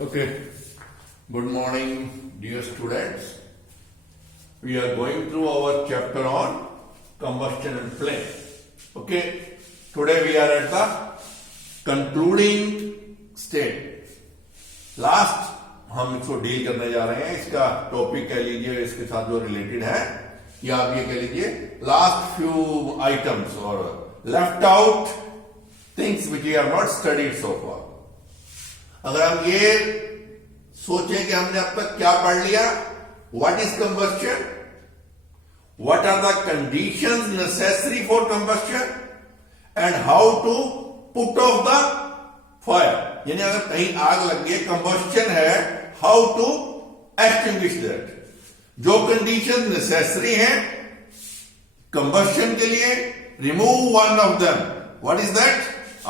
Okay, good morning, dear students. We are going through our chapter on combustion and flame. Okay, today we are at the concluding stage. Last हम इसको deal करने जा रहे हैं. इसका topic कह लीजिए, इसके साथ जो रिलेटेड है, या आप ये कह लीजिए लास्ट फ्यू आइटम्स और left out things which we are not studied so far. अगर हम ये सोचें कि हमने अब तक क्या पढ़ लिया, what is combustion, what are the conditions necessary for combustion and how to put off the fire. यानी अगर कहीं आग लग गई, कंबस्शन है, हाउ टू एक्सटिंग्विश दैट. जो कंडीशन नेसेसरी है कंबस्शन के लिए, remove one of them. What is that?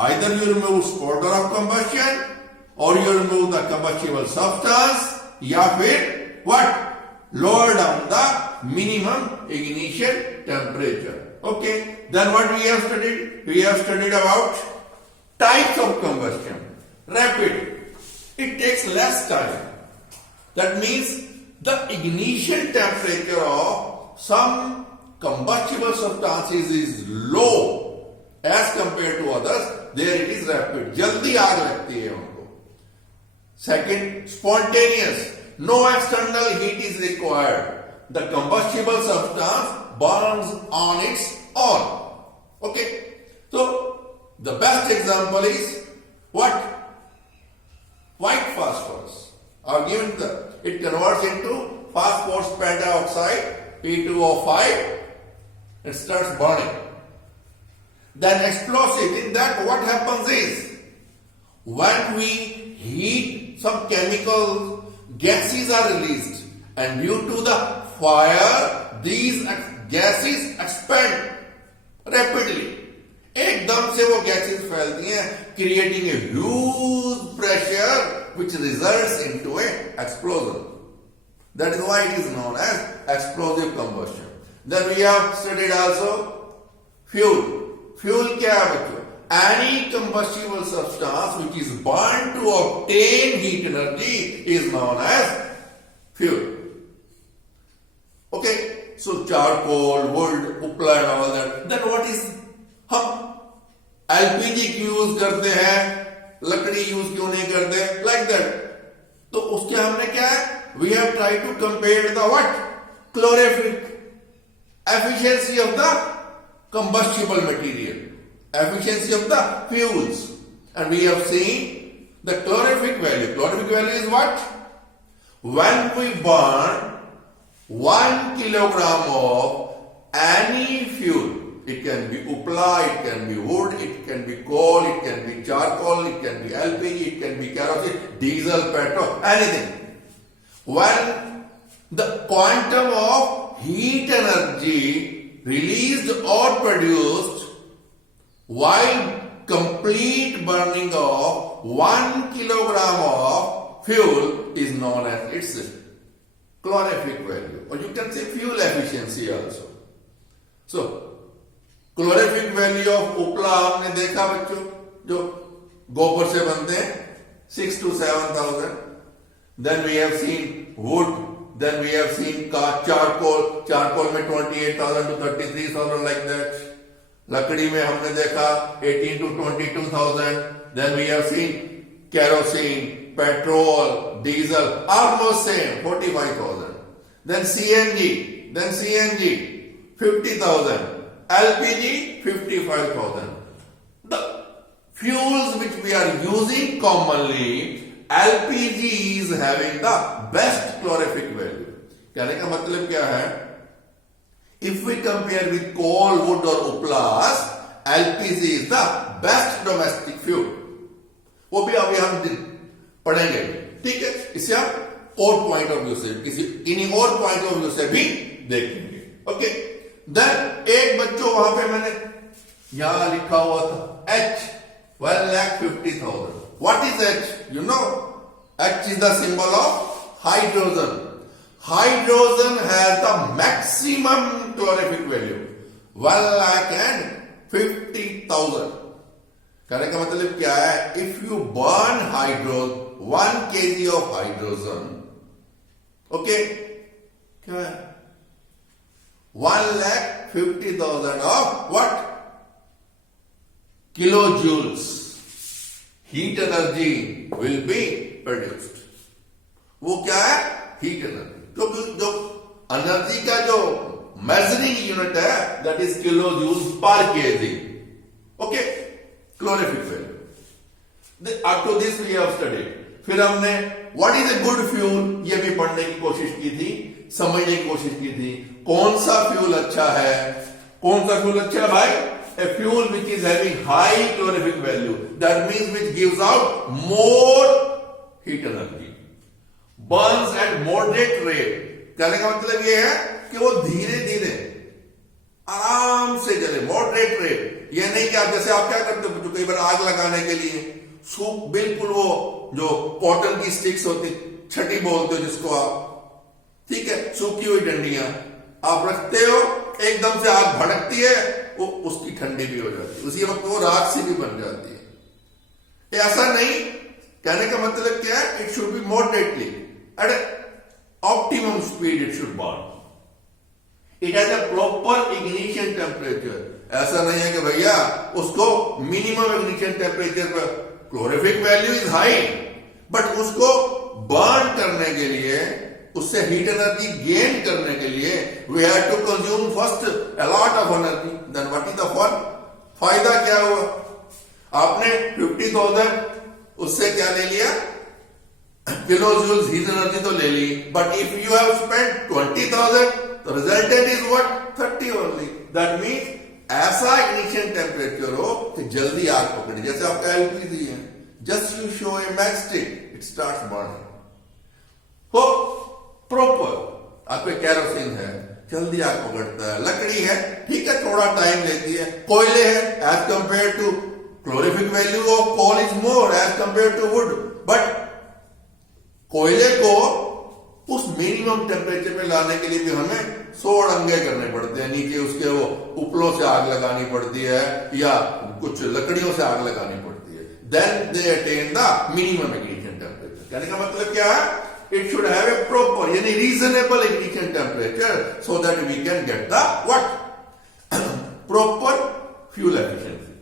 Either you remove supporter of combustion or you remove the combustible substance, या फिर what? Lower down the minimum ignition temperature. Okay, then what we have studied? We have studied about types of combustion. Rapid, it takes less time. That means the ignition temperature of some combustible substances is low as compared to others. There it is rapid. जल्दी आग लगती है उनको. Second, spontaneous. No external heat is required. The combustible substance burns on its own. Okay. So, the best example is what? White phosphorus. I've given it converts into phosphorus pentaoxide, P2O5. It starts burning. Then explosive. In that, what happens is, when we heat, some chemical gases are released, and due to the fire these gases expand rapidly. एकदम से वो gases फैलती हैं, creating a huge pressure which results into an explosion. That is why it is known as explosive combustion. Then we have studied also fuel. Fuel क्या है बच्चों? Any combustible substance which is burned to obtain heat energy is known as fuel. Okay, so charcoal, wood, upla and all that. Then what is, हम LPG क्यों use करते हैं, लकड़ी use क्यों नहीं करते, like that. तो उसके हमने क्या है, we have tried to compare the what? Calorific efficiency of the combustible material, efficiency of the fuels, and we have seen the calorific value. Calorific value is what? When we burn 1 kilogram of any fuel, it can be upla, it can be wood, it can be coal, it can be charcoal, it can be LPG, it can be kerosene, diesel, petrol, anything. When the quantum of heat energy released or produced while complete burning of 1 kilogram of fuel is known as its calorific value, or you can say fuel efficiency also. So, calorific value of upla आपने देखा बच्चों, जो गोबर से बनते हैं, 6 to 7,000. Then we have seen wood. Then we have seen charcoal. Charcoal में 28,000 to 33,000 like that. लकड़ी में हमने देखा 18 to 22,000. Then we have seen kerosene, petrol, diesel, almost same, 45,000. Then CNG 50,000. LPG 55,000. The fuels which we are using commonly, LPG is having the best calorific value. कहने का मतलब क्या है? If we compare with coal, wood or uplas, LPG is the best domestic fuel. वो भी अभी हम पढ़ेंगे, ठीक है? इसे हम और पॉइंट ऑफ व्यू से, किसी इन्हीं और पॉइंट ऑफ व्यू से भी देखेंगे. ओके, देन एक बच्चों वहां पे मैंने यहां लिखा हुआ था H, 1,50,000. What is H? You know, H is the symbol of hydrogen. Hydrogen has the maximum calorific value, 1,50,000. कहने का मतलब क्या है, if you burn hydro 1 kg of hydrogen, okay, क्या है 1,50,000 of what kilo joules heat energy will be produced. वो क्या है, हीट एनर्जी। क्योंकि जो एनर्जी का जो मेजरिंग यूनिट है दैट इज किलो जूल्स पर kg, okay, calorific value. Up to this we have studied. फिर हमने what is a good fuel ये भी पढ़ने की कोशिश की थी, समझने की कोशिश की थी। कौन सा फ्यूल अच्छा है, कौन सा फ्यूल अच्छा है भाई, ए fuel which is having high calorific value, that means which gives out more heat energy, Burns eight moderate rate. कहने का मतलब ये है कि वो धीरे धीरे आराम से जले, मॉडरेट रेट। ये नहीं कि आप जैसे आप क्या करते हो कई बार आग लगाने के लिए सूख, बिल्कुल वो जो कॉटन की स्टिक्स होती, छठी बोलते हो जिसको आप, ठीक है, सूखी हुई डंडियां आप रखते हो, एकदम से आग भड़कती है, वो उसकी ठंडी भी हो जाती है, उसी वक्त वो राख सी भी बन जाती है। ऐसा नहीं, कहने का मतलब क्या है, it should be moderately at optimum speed it should burn, it has a proper ignition temperature. ऐसा नहीं है कि भैया उसको मिनिमम इग्निशन टेम्परेचर पर, calorific value is high, but उसको बर्न करने के लिए, उससे हीट एनर्जी गेन करने के लिए we have to consume first a lot of energy, then what is the fun, फायदा क्या हुआ, आपने 50,000 उससे क्या ले लिया, किलो जूल्स हीट एनर्जी तो ले ली, but if you have spent 20,000 तो resultant is what 30 only. That means ऐसा इग्निशन टेम्परेचर हो कि जल्दी आग पकड़े, जैसे आपका एलपीजी है, just you show a match stick it starts burning. हो प्रॉपर आप पे केरोसिन है, जल्दी आग पकड़ता है, लकड़ी है, ठीक है, थोड़ा टाइम लेती है, कोयले है, as compare to calorific value of coal is more as compare to wood, but कोयले को उस मिनिमम टेम्परेचर पे लाने के लिए भी हमें 100 डंगे करने पड़ते हैं, नीचे उसके वो उपलों से आग लगानी पड़ती है या कुछ लकड़ियों से आग लगानी पड़ती है, then they attain the minimum ignition temperature. कहने का मतलब क्या है, it should have a proper यानी reasonable ignition temperature so that we can get the what proper fuel efficiency.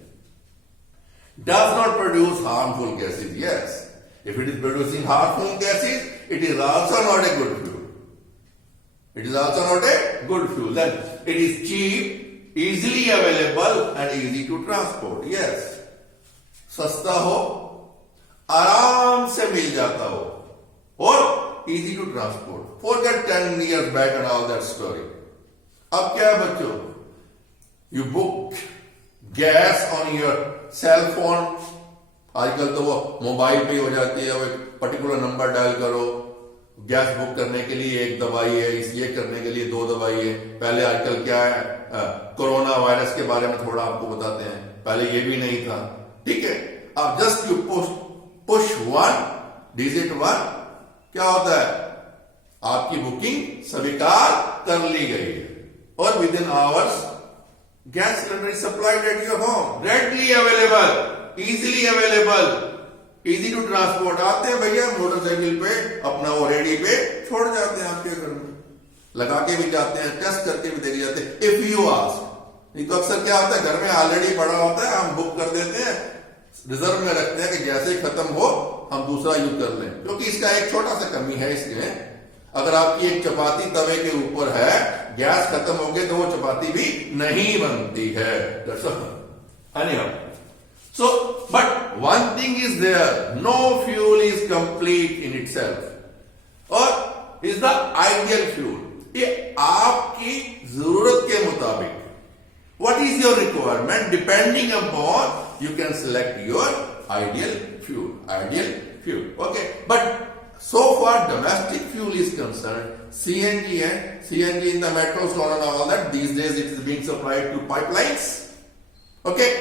Does not produce harmful gases, yes, if it is producing harmful gases, it is also not a good fuel. It is also not a good fuel. Then it is cheap, easily available and easy to transport. Yes, सस्ता हो, आराम से मिल जाता हो और easy to transport. Forget 10 years back and all that story. अब क्या है बच्चों, you book gas on your cell phone. आजकल तो वो मोबाइल पे हो जाती है, वो एक पर्टिकुलर नंबर डायल करो, गैस बुक करने के लिए एक दवाई है, इस ये करने के लिए 2 दवाई है। पहले आजकल क्या है, कोरोना वायरस के बारे में थोड़ा आपको बताते हैं, पहले ये भी नहीं था, ठीक है। आप जस्ट यू पुश 1 डिजिट 1, क्या होता है, आपकी बुकिंग स्वीकार कर ली गई है और within hours gas cylinder is supplied at your home, readily available, easily available, easy to transport. आते हैं भैया मोटरसाइकिल पे, अपना वो रेडी पे छोड़ जाते हैं आपके घर में, लगा के भी जाते हैं, टेस्ट करके भी दे जाते हैं इफ यू आस्क। नहीं तो अक्सर क्या होता है, घर में ऑलरेडी पड़ा होता है, हम बुक कर देते हैं, रिजर्व में रखते हैं कि जैसे ही खत्म हो हम दूसरा यूज कर लें। क्योंकि इसका एक छोटा सा कमी है इसमें, अगर आपकी एक चपाती तवे के ऊपर है, गैस खत्म हो गई तो वो चपाती भी नहीं बनती है। So, but one thing is there, no fuel is complete in itself, or is the ideal fuel. ये आपकी जरूरत के मुताबिक, what is your requirement, depending upon you can select your ideal fuel, okay. But so far domestic fuel is concerned, CNG in the metros and all that, these days it is being supplied to pipelines, okay,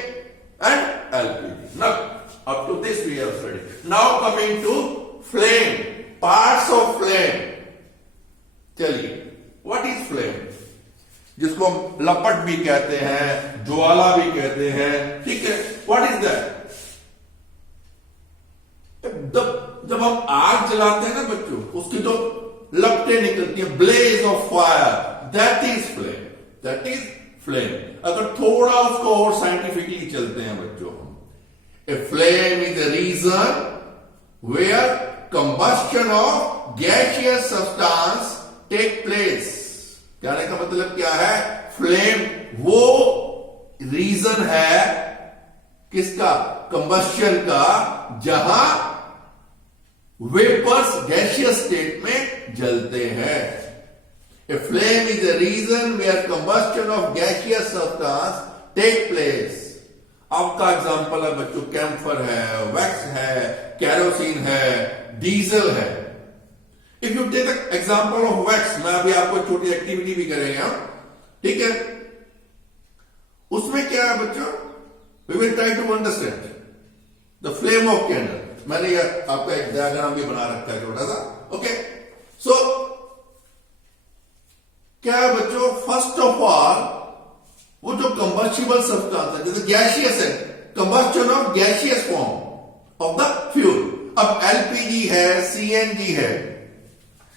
and LPG. Now, up to this we have studied. Now coming to flame, parts of flame. चलिए, what is flame? जिसको हम लपट भी कहते हैं, ज्वाला भी कहते हैं, ठीक है, what is that? जब हम आग जलाते हैं ना बच्चों, उसकी जो लपटें निकलती हैं, blaze of fire, that is flame, that is flame. अगर थोड़ा उसको और साइंटिफिकली चलते हैं बच्चों, a flame is the region where combustion of gaseous substance take place. कहने का मतलब क्या है, फ्लेम वो रीजन है किसका, कंबस्शन का, जहां वेपर्स गैसियस स्टेट में जलते हैं। A flame is a region where combustion of gaseous substance take place. आपका एग्जांपल है बच्चों, कैम्फर है, वैक्स है, कैरोसिन है, डीजल है। If you take example of wax, मैं अभी आपको छोटी एक्टिविटी भी करेंगे हम, ठीक है। उसमें क्या है बच्चों, we will try to understand the flame of candle. मैंने आपका एक डायग्राम भी बना रखा है छोटा सा, ओके। सो क्या है बच्चों, फर्स्ट ऑफ ऑल वो जो कंबस्टिबल सब्सटेंस है, जैसे गैसियस है, combustion of gaseous form of the fuel. अब एलपीजी है, सीएनजी है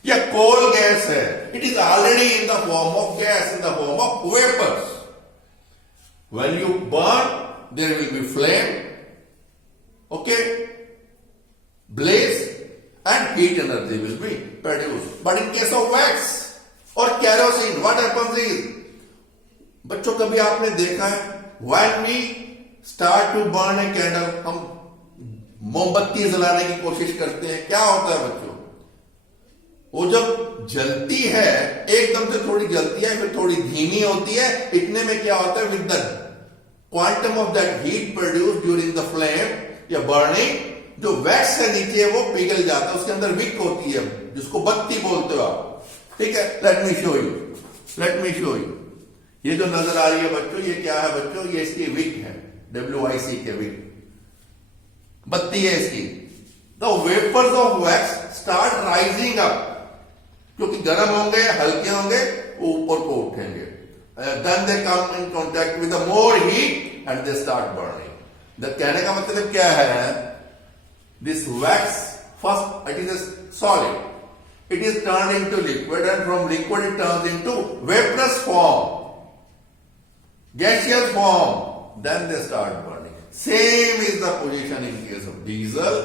या कोल गैस है, it is already in the form of gas, in the form of vapours. When you burn, there will be flame, okay, blaze, and heat energy will be produced. But in case of wax or kerosene, what happens is, बच्चों कभी आपने देखा है, when we start to burn a candle, हम मोमबत्ती जलाने की कोशिश करते हैं, क्या होता है बच्चों, वो जब जलती है एकदम से थोड़ी जलती है, फिर थोड़ी धीमी होती है, इतने में क्या होता है, with the quantum of that heat produce during the flame या बर्निंग, जो वैक्स है नीचे वो पिघल जाता है, उसके अंदर विक होती है जिसको बत्ती बोलते हो आप, ठीक है। Let me show you, late me show you. ये जो नजर आ रही है बच्चों, ये क्या है बच्चों, ये इसकी विक है, WIC के विक, बत्ती है इसकी। The vapours of wax start rising up, क्योंकि गर्म होंगे, हल्के होंगे, वो ऊपर को उठेंगे। Then they come in contact with the more heat and they start burning. The कहने का मतलब क्या है, this wax first it is a solid, it is turned into liquid, and from liquid it turns into vaporous form, gaseous form, then they start burning. Same is the position in case of diesel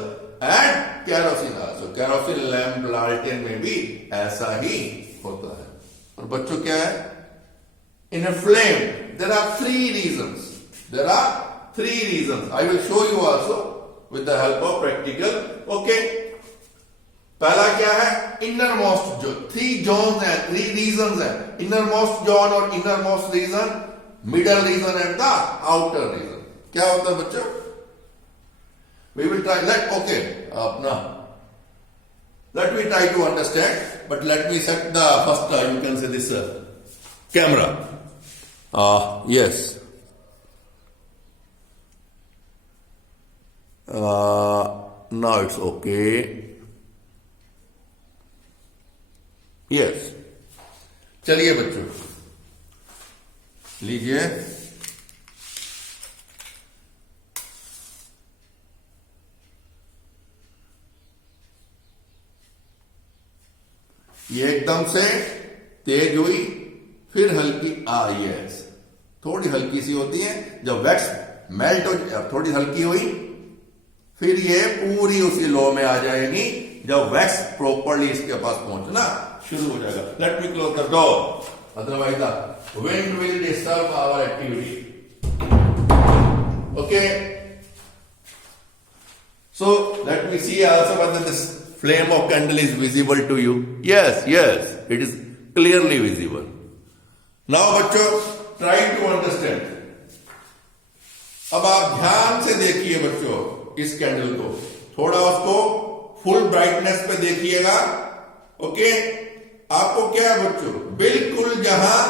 and kerosene also. Kerosene lamp, लालटेन में भी ऐसा ही होता है। और बच्चों क्या है, in a flame there are three reasons, there are three reasons. I will show you also with the help of practical, okay. पहला क्या है, innermost जो three zones हैं, three reasons हैं, innermost zone और innermost region, middle region and the outer region. क्या होता है बच्चों, we will try, let me try to understand, but let me set the first, you can say this camera. Yes. Now it's okay. Yes. चलिए बच्चों, लीजिए। ये एकदम से तेज हुई, फिर हल्की, यस, थोड़ी हल्की सी होती है। जब वैक्स मेल्ट हो, थोड़ी हल्की हुई, फिर ये पूरी उसी लो में आ जाएगी जब वैक्स प्रॉपरली इसके पास पहुंचना शुरू हो जाएगा। Let me close the door, otherwise the wind will disturb our activity, okay. So let me see also whether this flame of candle is visible to you. Yes, it is clearly visible. Now बच्चों, try to understand. अब आप ध्यान से देखिए बच्चों इस candle को, थोड़ा उसको फुल ब्राइटनेस पे देखिएगा, ओके। आपको क्या है बच्चों, बिल्कुल जहां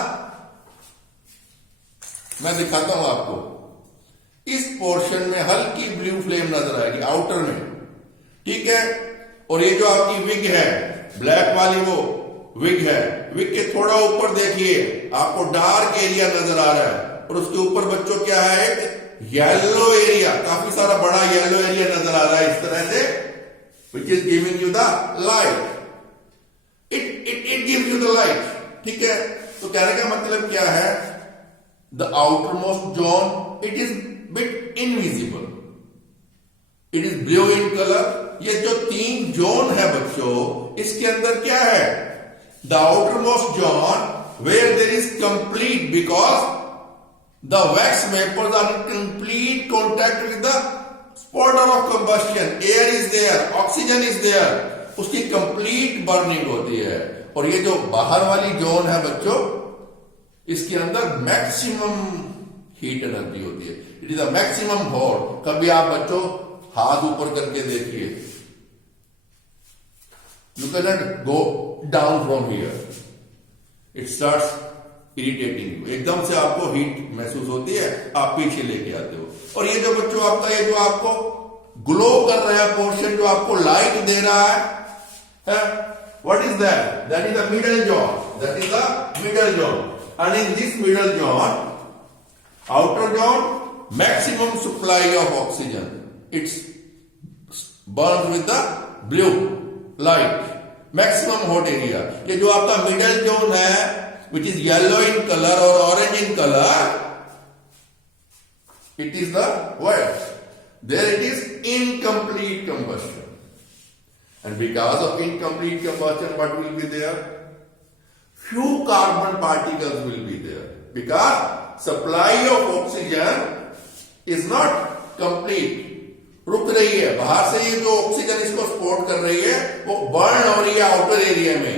मैं दिखाता हूं आपको, इस पोर्शन में हल्की ब्लू फ्लेम नजर आएगी, आउटर में, ठीक है। और ये जो आपकी विग है, ब्लैक वाली वो विग है, विग के थोड़ा ऊपर देखिए आपको डार्क एरिया नजर आ रहा है, और उसके ऊपर बच्चों क्या है, एक येलो एरिया, काफी सारा बड़ा येलो एरिया नजर आ रहा है इस तरह से, which is giving you the light. It gives you the light. ठीक है, तो कहने का मतलब क्या है? The outermost zone, it is bit invisible. It is blue in color. ये जो 3 जोन है बच्चों, इसके अंदर क्या है? The outermost zone where there is complete, because the wax vapors are in complete contact with the spotter of combustion. Air is there, oxygen is there. उसकी complete burning होती है. और ये जो बाहर वाली जोन है बच्चों, इसके अंदर मैक्सिमम हीट एनर्जी होती है. It is the maximum hot. कभी आप बच्चों हाथ ऊपर करके देखिए, you can not go down from here, it starts irritating you. एकदम से आपको हीट महसूस होती है, आप पीछे लेके आते हो. और ये जो बच्चों आपका ये जो आपको ग्लो कर रहा है पोर्शन, जो आपको लाइट दे रहा है, what is that? That is the middle zone. That is the middle zone. And in this middle zone, outer zone, maximum supply of oxygen. It's burns with the blue light. Maximum hot area. ये जो आपका middle zone है, which is yellow in color or orange in color, it is the wax. There it is incomplete combustion. And because of incomplete combustion, what will be there? Few carbon particles will be there. Because supply of oxygen is not complete. रुक रही है. बाहर से ये जो oxygen इसको support कर रही है, वो बर्न हो रही है आउटर एरिया में.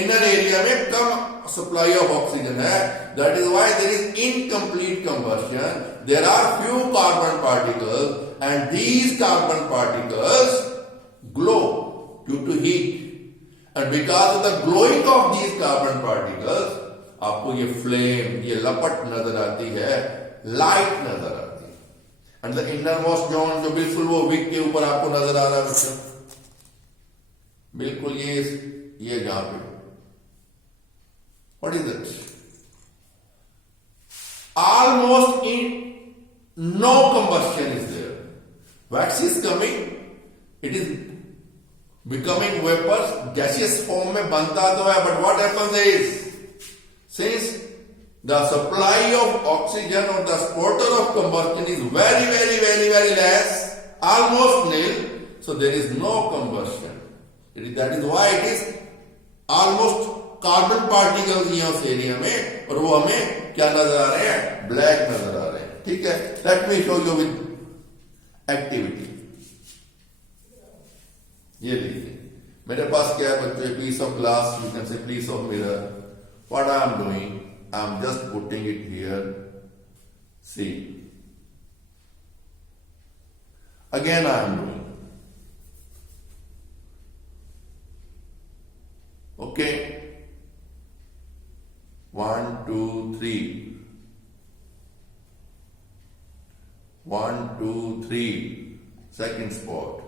इनर एरिया में कम सप्लाई ऑफ ऑक्सीजन है. That is why there is incomplete combustion. There are few carbon particles, and these carbon particles glow due to heat. And because of the glowing of these carbon particles, आपको ये flame, ये लपट नजर आती है, light नजर आती है. एंड द इनरमोस्ट जोन, जो बिल्कुल वो विक के ऊपर आपको नजर आ रहा है बच्चों, बिल्कुल ये जहां पे, what is it? Almost no combustion is there. Wax is coming, it is becoming vapors, gaseous form में बनता तो है, but what happens is, since the supply of oxygen or the supporter of combustion is very less, almost nil, so there is no combustion. That is why it is almost carbon particles हैं उस area में, और वो हमें क्या नजर आ रहे हैं? ब्लैक नजर आ रहे हैं. ठीक है, let me show you with activity. ये लीजिए, मेरे पास क्या है बच्चों? Piece of glass, you can say piece of mirror. What I am doing, I am just putting it here. See, again I am doing. Okay, 1, 2, 3. 1, 2, 3. Second spot.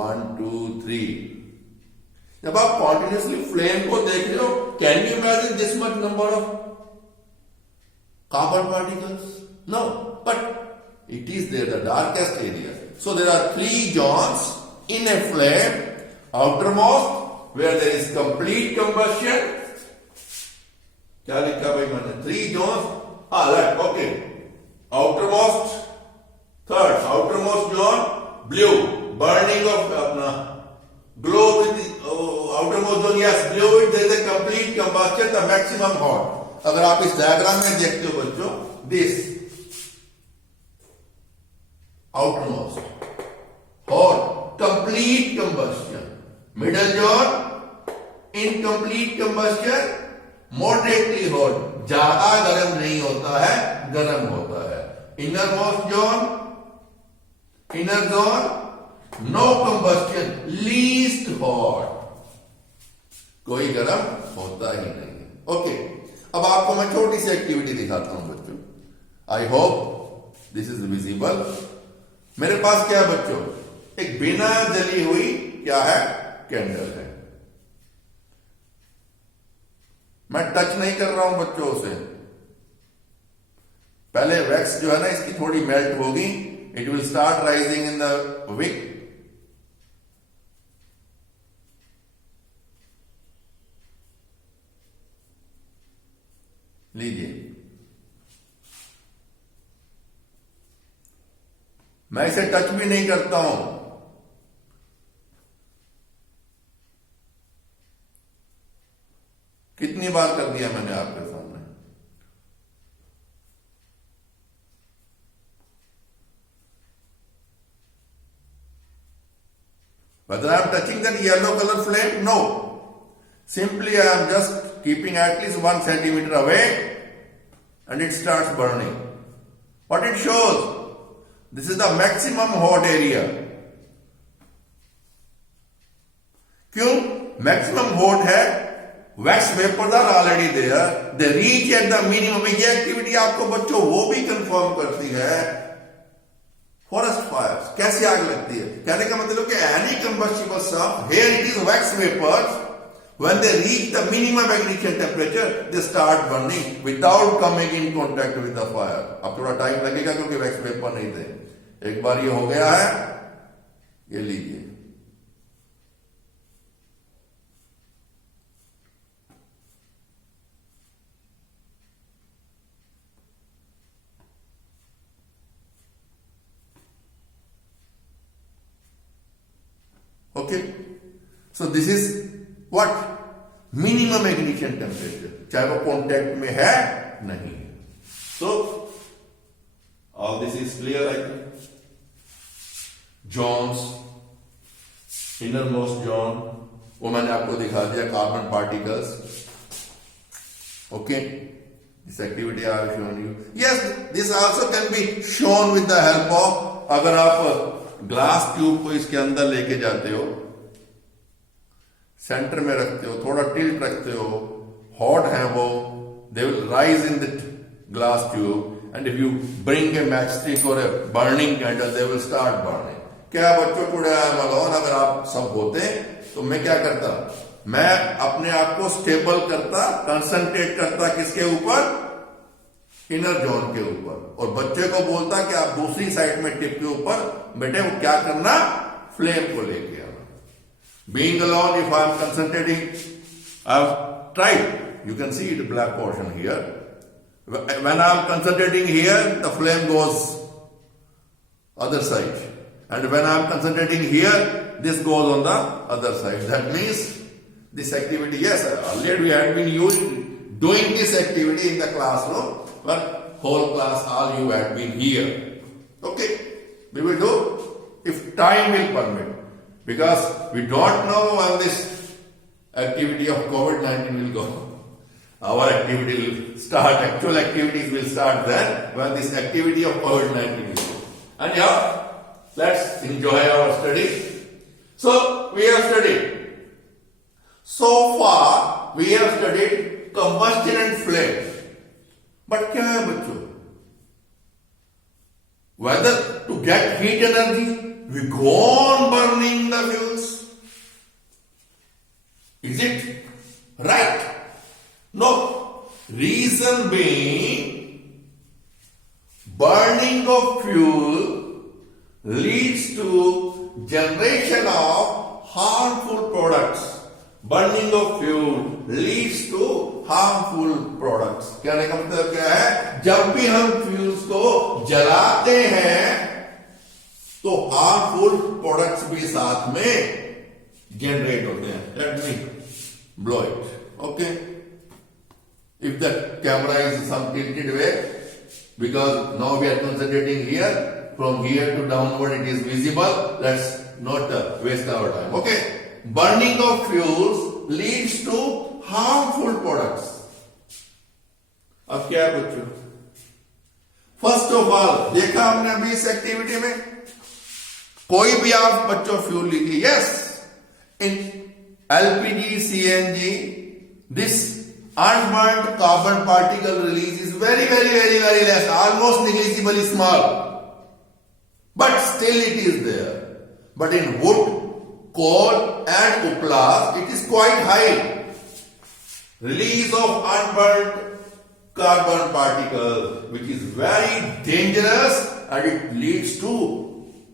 1, 2, 3. जब आप continuously flame को देख रहे हो, can you imagine this much number of carbon particles? No, but it is there, the darkest area. So there are 3 zones in a flame. Outermost, where there is complete combustion. क्या लिखा भाई मैंने? 3 zones. Right, okay. Outermost, third, outermost zone, blue, burning of अपना glow with the outermost zone, yes, blue, there is a complete combustion, the maximum hot. अगर आप इस diagram में देखते हो बच्चों, this outermost hot, complete combustion. Middle zone, incomplete combustion, moderately hot, ज्यादा गर्म नहीं होता है, गर्म होता है. Innermost zone, inner zone, no combustion, least hot, कोई गर्म होता ही नहीं. ओके, अब आपको मैं छोटी सी एक्टिविटी दिखाता हूं बच्चों. I hope this is visible. मेरे पास क्या है बच्चों? एक बिना जली हुई क्या है? कैंडल है. मैं टच नहीं कर रहा हूं बच्चों उसे. पहले वैक्स जो है ना, इसकी थोड़ी मेल्ट होगी. It will start rising in the wick, लीजिए, मैं इसे टच भी नहीं करता हूं, कितनी बार कर दिया मैंने आपके सामने। Whether I am touching that yellow color flame? No. Simply I am just keeping at least 1 centimeter away and it starts burning. What it shows? This is the maximum hot area. क्यों maximum hot है? Wax vapors are already there. They reach at the minimum. ये activity आपको बच्चों वो भी confirm करती है forest fires कैसे आग लगती है। कहने का मतलब कि any combustible stuff here it is wax vapours when they reach the minimum ignition temperature they start burning without coming in contact with the fire. अब थोड़ा टाइम लगेगा क्योंकि वैक्स वेपर नहीं थे। एक बार ये हो गया है, ये लीजिए, okay. So this is what minimum ignition temperature, चाहे वो कॉन्टेक्ट में है नहीं। So all this is clear. I think zones, inner most zone, वो मैंने आपको दिखा दिया, carbon particles, okay. This activity I have shown you. Yes, this also can be shown with the help of, अगर आप ग्लास ट्यूब को इसके अंदर लेके जाते हो, सेंटर में रखते हो, थोड़ा टिल्ट रखते हो, हॉट है वो, they will rise in the glass tube and if you bring a matchstick और a burning candle they will start burning. क्या बच्चों को मलौन अगर आप सब होते तो मैं क्या करता, मैं अपने आप को स्टेबल करता, कंसंट्रेट करता किसके ऊपर, इनर जोन के ऊपर, और बच्चे को बोलता कि आप दूसरी साइड में टिप के ऊपर बेटे वो क्या करना, फ्लेम को लेके आना। Being alone, if I am concentrating, I have tried, you can see it black portion here, when I am concentrating here the flame goes other side, and when I am concentrating here this goes on the other side. That means this activity, yes, earlier we had been doing this activity in the classroom, but whole class all you had been here. Okay, we will do if time will permit, because we don't know when this activity of COVID-19 will go. Our activity will start, actual activities will start then when this activity of COVID-19 will go. And yeah, let's enjoy our study. So we have studied, so far we have studied combustion and flame. But क्या है बच्चों, whether to get heat energy we go on burning the fuels, is it right? No. Reason being, burning of fuel leads to generation of harmful products. Burning of fuel leads to harmful products. कहने का मतलब क्या है, जब भी हम fuels को जलाते हैं तो हार्मफुल प्रोडक्ट्स भी साथ में जनरेट होते हैं. Let me blow it. Okay, if the camera is some tilted way, because now we are concentrating here, from here to downward it is visible, let's not waste our time. Okay, burning of fuels leads to harmful products. अब क्या है बच्चों, first of all देखा हमने अभी इस activity में, कोई भी आप बच्चों फ्यूल लीजिए. Yes, in LPG CNG this unburnt carbon particle release is very less, almost negligibly small, but still it is there. But in wood, coal and uplas it is quite high. Release of unburnt carbon particle, which is very dangerous and it leads to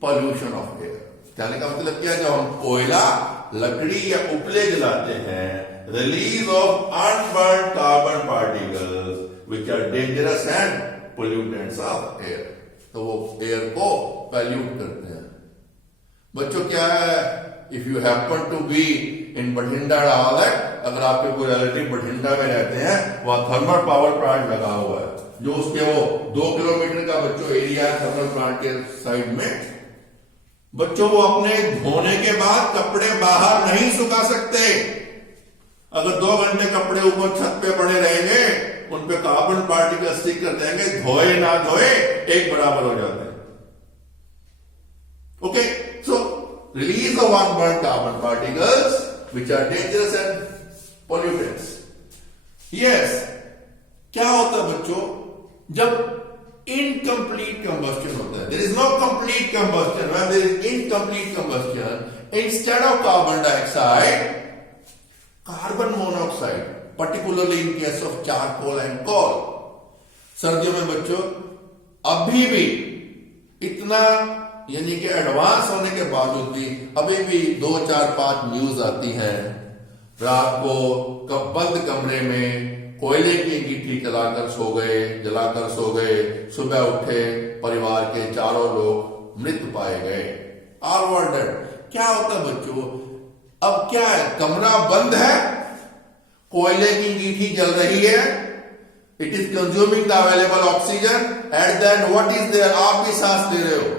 pollution of air. कहने का मतलब क्या है, जब हम कोयला, लकड़ी या उपले जलाते हैं, release of unburnt carbon particles which are dangerous and pollutants of air. तो वो एयर को पॉल्यूट करते हैं। बच्चों क्या है, if you happen to be in Bathinda all that, अगर आपके कोई रिलेटिव बठिंडा में रहते हैं, वहां थर्मल पावर प्लांट लगा हुआ है, जो उसके वो 2 किलोमीटर का बच्चों एरिया है थर्मल प्लांट के साइड में। बच्चों वो अपने धोने के बाद कपड़े बाहर नहीं सुखा सकते। अगर 2 घंटे कपड़े ऊपर छत पे पड़े रहेंगे, उन पे कार्बन पार्टिकल स्टिक कर देंगे, धोए ना धोए एक बराबर हो जाते हैं। Okay, so release of unburnt carbon particles which are dangerous and pollutants. Yes, क्या होता है बच्चों, जब इनकम्प्लीट कंबस्शन होता है, there is no complete combustion, when there is incomplete combustion, instead of carbon dioxide, carbon monoxide, particularly in case of charcoal and coal. सर्दियों में बच्चों अभी भी इतना यानी कि एडवांस होने के बावजूद भी अभी भी 2, 4, 5 न्यूज आती हैं, रात को बंद कमरे में कोयले की अंगीठी जलाकर सो गए, सुबह उठे परिवार के चारों लोग मृत पाए गए। आर वर्डेड। क्या होता है बच्चों, अब क्या है, कमरा बंद है, कोयले की अंगीठी जल रही है, it is consuming the available oxygen, at the end what is there, आप भी सांस ले रहे हो,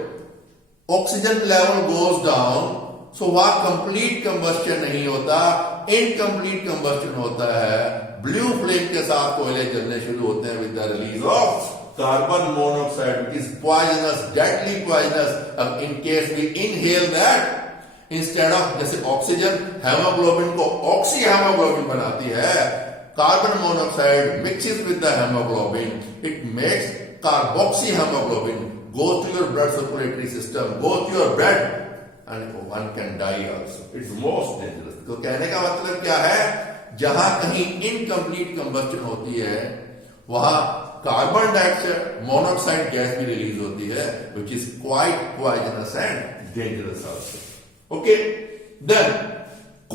oxygen level goes down, so वहां कंप्लीट कंबस्शन नहीं होता, इनकम्प्लीट कंबस्शन होता है। ब्लू फ्लेम के साथ कोयले जलने शुरू होते हैं with the release of carbon monoxide, which is poisonous, deadly poisonous. अब in case we inhale that, instead of, जैसे ऑक्सीजन हेमोग्लोबिन को ऑक्सी हेमोग्लोबिन बनाती है, carbon monoxide mixes with the haemoglobin, it makes carboxy haemoglobin, goes to your blood circulatory system, goes to your blood, and one can die also. It's most dangerous. तो कहने का मतलब क्या है, जहां कहीं इनकम्प्लीट कंबस्शन होती है, वहां कार्बन डाइऑक्साइड मोनोऑक्साइड गैस भी रिलीज होती है, which is quite poisonous and dangerous also. Okay, then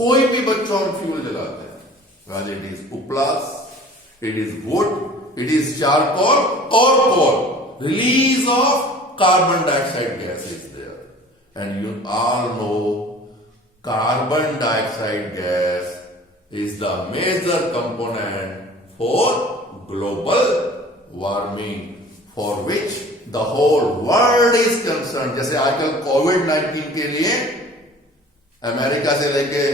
कोई भी बच्चों हम फ्यूल जलाते हैं, whether it is उपलास, it is wood, it is charcoal or coal, release of carbon dioxide gas is there, and you all know carbon dioxide gas is the major component for global warming, for which the whole world is concerned. जैसे आजकल कोविड-19 के लिए America से लेके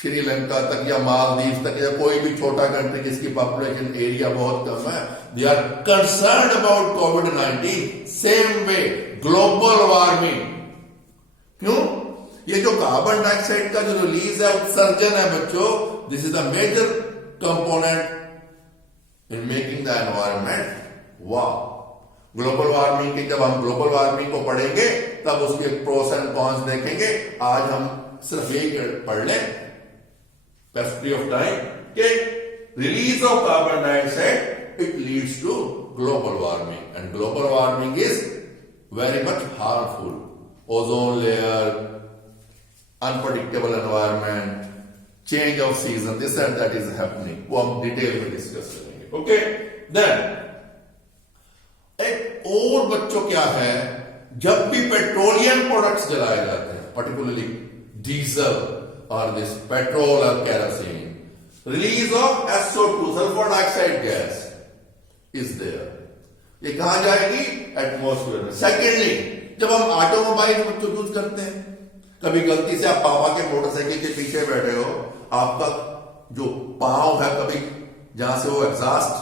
श्रीलंका तक या मालदीव तक या कोई भी छोटा कंट्री जिसकी पॉपुलेशन एरिया बहुत कम है, दे आर कंसर्न्ड अबाउट कोविड-19, सेम वे ग्लोबल वार्मिंग। क्यों? ये जो कार्बन डाइऑक्साइड का जो रिलीज है, उत्सर्जन है बच्चों, this is the major component in making the environment warm. Global warming की जब हम ग्लोबल वार्मिंग को पढ़ेंगे तब उसके प्रोस एंड कॉन्स देखेंगे। आज हम सिर्फ ये पढ़ लें paucity of time के release of carbon dioxide, it leads to global warming, and global warming is very much harmful. Ozone layer, unpredictable environment, change of season, this and that is happening. वो हम detail में discuss करेंगे। Okay, then एक और बच्चों क्या है, जब भी पेट्रोलियम प्रोडक्ट्स जलाए जाते हैं, particularly diesel or this petrol or kerosene, release of SO2, sulfur dioxide gas is there. ये कहां जाएगी? एटमोस्फेयर में। सेकेंडली, जब हम ऑटोमोबाइल बच्चों यूज करते हैं, कभी गलती से आप पापा के मोटरसाइकिल के पीछे बैठे हो, आपका जो पांव है कभी जहां से वो एग्जॉस्ट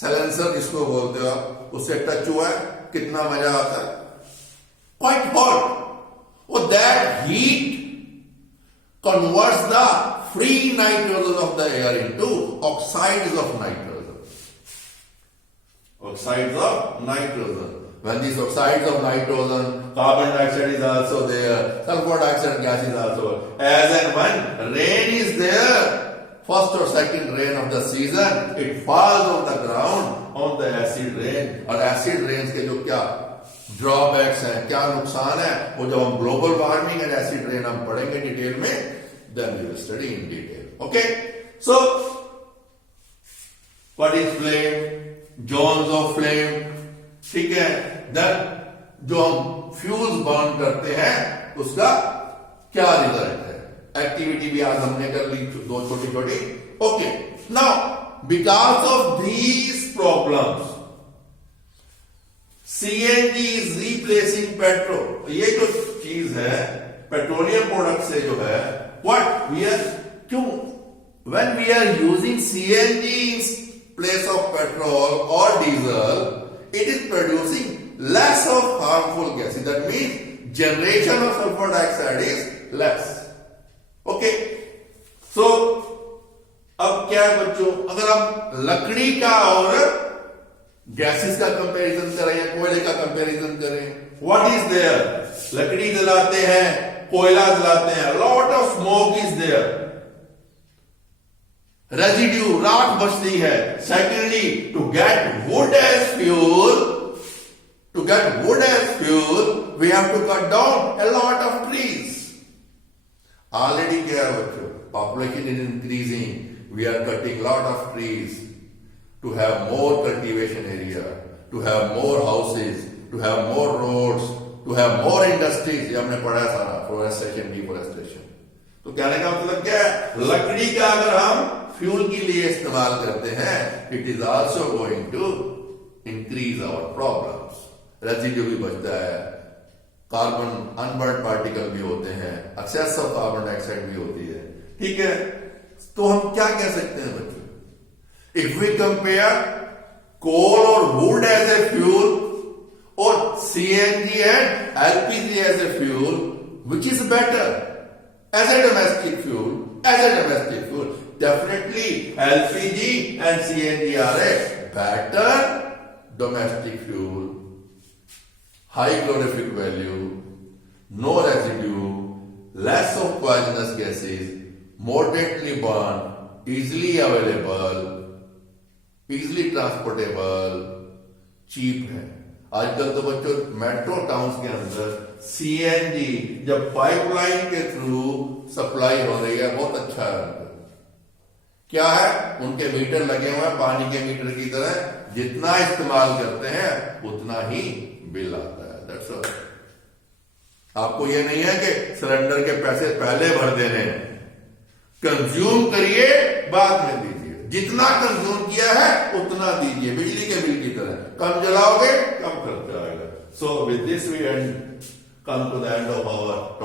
साइलेंसर जिसको बोलते हो उससे टच हुआ है, कितना मजा आता है, क्वाइट हॉट। वो that heat converts the free nitrogen of the air into oxides of nitrogen. Oxides of nitrogen. When these oxides of nitrogen, carbon dioxide is also there, sulfur dioxide gas is also. As and when rain is there, first or second rain of the season, it falls on the ground on the acid rain. और acid rains के जो क्या drawbacks हैं, क्या नुकसान है, वो जब हम global warming and acid rain हम पढ़ेंगे डिटेल में, then we will study in detail. Okay, so what is flame, zones of flame, ठीक है। देन जो हम फ्यूल्स बर्न करते हैं उसका क्या रिजल्ट है, एक्टिविटी भी आज हमने कर ली दो छोटी छोटी। Okay, now because of these problems CNG is replacing petrol. ये जो चीज है पेट्रोलियम प्रोडक्ट से जो है व्हाट वी आर, क्यों when we are using CNG in place of petrol और diesel, it is producing less of harmful gases. That means generation of sulfur dioxide is less. Okay. So अब क्या है बच्चों, अगर हम लकड़ी का और गैसेस का कंपैरिजन करें या कोयले का कंपैरिजन करें, व्हाट इज देयर, लकड़ी जलाते हैं, कोयला जलाते हैं, lot of smoke is there, residue राख बचती है। Secondly, to get wood as fuel, we have to cut down a lot of trees. Already क्या है बच्चों, population is increasing, we are cutting lot of trees to have more cultivation area, to have more houses, to have more roads, to have more industries. ये हमने पढ़ा है सारा, forestation, deforestation. तो कहने का मतलब क्या है, लकड़ी का अगर हम फ्यूल के लिए इस्तेमाल करते हैं, it is also going to increase our problems. Residue भी बचता है, कार्बन अनबर्न पार्टिकल भी होते हैं, एक्सेस ऑफ कार्बन डाइऑक्साइड भी होती है, ठीक है। तो हम क्या कह सकते हैं बच्चों, इफ वी कंपेयर कोल और वुड एज ए फ्यूल और CNG and LPG as a fuel, which is better as a domestic fuel, definitely LPG and CNG are a better domestic fuel. High calorific value, no residue, less of poisonous gases, moderately burned, easily available, easily transportable, cheap है। आजकल तो बच्चों metro towns के अंदर CNG जब pipeline के through supply हो रही है, बहुत अच्छा है। क्या है, उनके मीटर लगे हुए हैं पानी के मीटर की तरह, जितना इस्तेमाल करते हैं उतना ही बिल आता है। That's all. आपको ये नहीं है कि सिलेंडर के पैसे पहले भर देने हैं, कंज्यूम करिए बाद में दीजिए, जितना कंज्यूम किया है उतना दीजिए, बिजली के बिल की तरह, कम जलाओगे कम खर्चा आएगा। So with this we end come to the end of our talk.